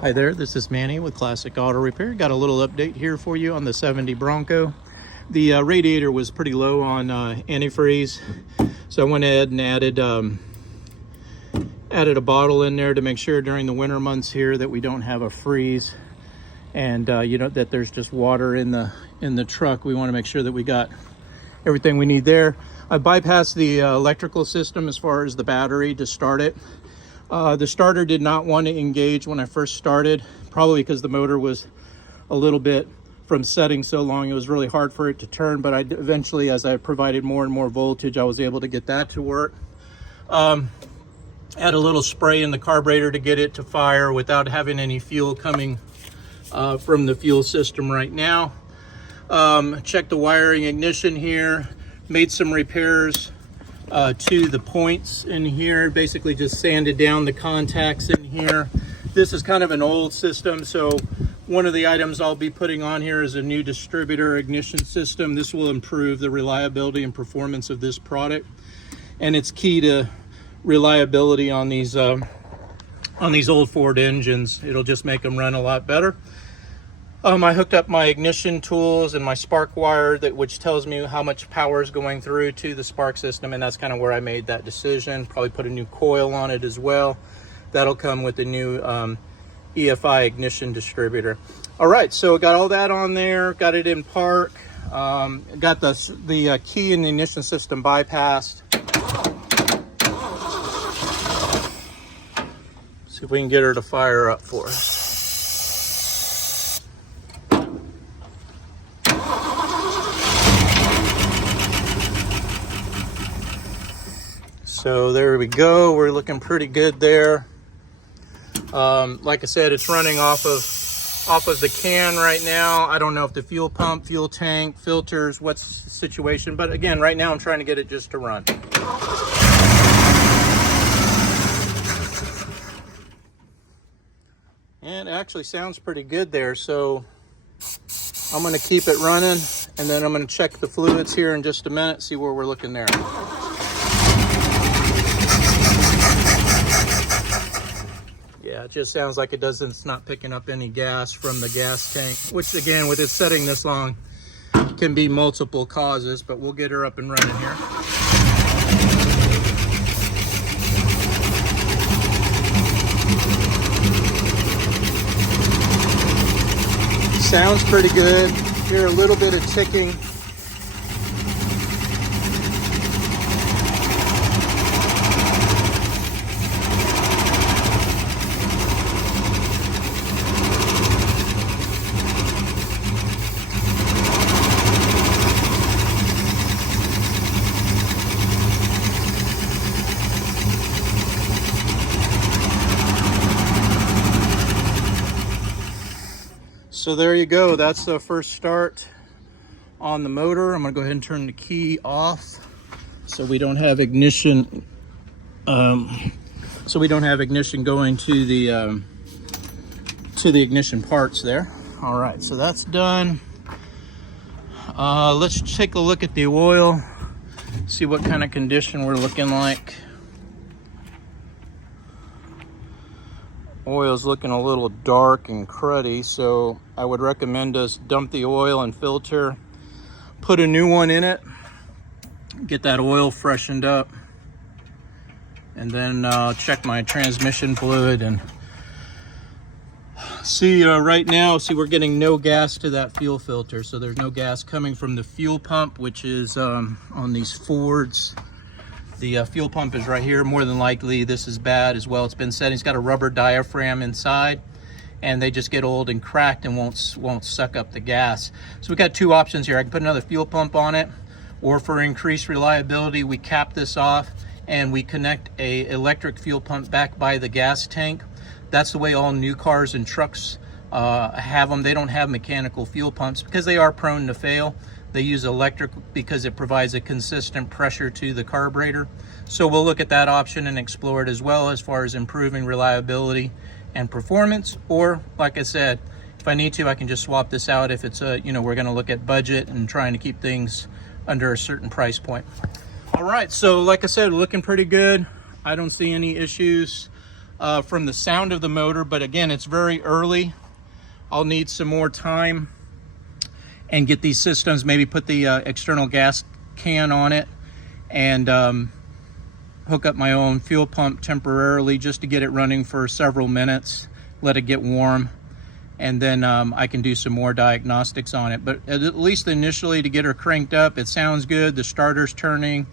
Hi there, this is Manny with Classic Auto Repair. Got a little update here for you on the 70 Bronco. The radiator was pretty low on antifreeze, so I went ahead and added a bottle in there to make sure during the winter months here that we don't have a freeze, and you know, that there's just water in the truck. We want to make sure that we got everything we need there. I bypassed the electrical system as far as the battery to start it. The starter did not want to engage when I first started, probably because the motor was a little bit from setting so long. It was really hard for it to turn, but eventually, as I provided more and more voltage, I was able to get that to work. Add a little spray in the carburetor to get it to fire without having any fuel coming from the fuel system right now. Check the wiring ignition here, made some repairs to the points in here, basically just sanded down the contacts in here. This is kind of an old system, so one of the items I'll be putting on here is a new distributor ignition system. This will improve the reliability and performance of this product, and it's key to reliability on these old Ford engines. It'll just make them run a lot better. I hooked up my ignition tools and my spark wire, which tells me how much power is going through to the spark system, and that's kind of where I made that decision. Probably put a new coil on it as well. That'll come with the new EFI ignition distributor. All right, so got all that on there, got it in park, got the key in the ignition system bypassed. See if we can get her to fire up for us. So there we go, we're looking pretty good there. Like I said, it's running off of the can right now. I don't know if the fuel pump, fuel tank, filters, what's the situation, but again, right now I'm trying to get it just to run. And it actually sounds pretty good there, so I'm going to keep it running, and then I'm going to check the fluids here in just a minute, see where we're looking there. Yeah, it just sounds like it's not picking up any gas from the gas tank, which again, with it setting this long, can be multiple causes, but we'll get her up and running here. Sounds pretty good. Hear a little bit of ticking. So there you go, that's the first start on the motor. I'm gonna go ahead and turn the key off so we don't have ignition going to the ignition parts there. All right, so that's done. Let's take a look at the oil, see what kind of condition we're looking like. Oil's looking a little dark and cruddy, so I would recommend us dump the oil and filter, put a new one in it, get that oil freshened up, and then check my transmission fluid and see. Right now, see, we're getting no gas to that fuel filter, so there's no gas coming from the fuel pump, which is on these Fords. The fuel pump is right here. More than likely this is bad as well. It's been said it's got a rubber diaphragm inside, and they just get old and cracked and won't suck up the gas. So we got two options here. I can put another fuel pump on it, or for increased reliability, we cap this off and we connect a electric fuel pump back by the gas tank. That's the way all new cars and trucks have them. They don't have mechanical fuel pumps because they are prone to fail. They use electric because it provides a consistent pressure to the carburetor. So we'll look at that option and explore it as well, as far as improving reliability and performance. Or, like I said, if I need to, I can just swap this out if it's we're going to look at budget and trying to keep things under a certain price point. All right, so like I said, looking pretty good. I don't see any issues. from the sound of the motor, but again, it's very early. I'll need some more time and get these systems, maybe put the external gas can on it and hook up my own fuel pump temporarily just to get it running for several minutes, let it get warm, and then I can do some more diagnostics on it. But at least initially, to get her cranked up, it sounds good, the starter's turning.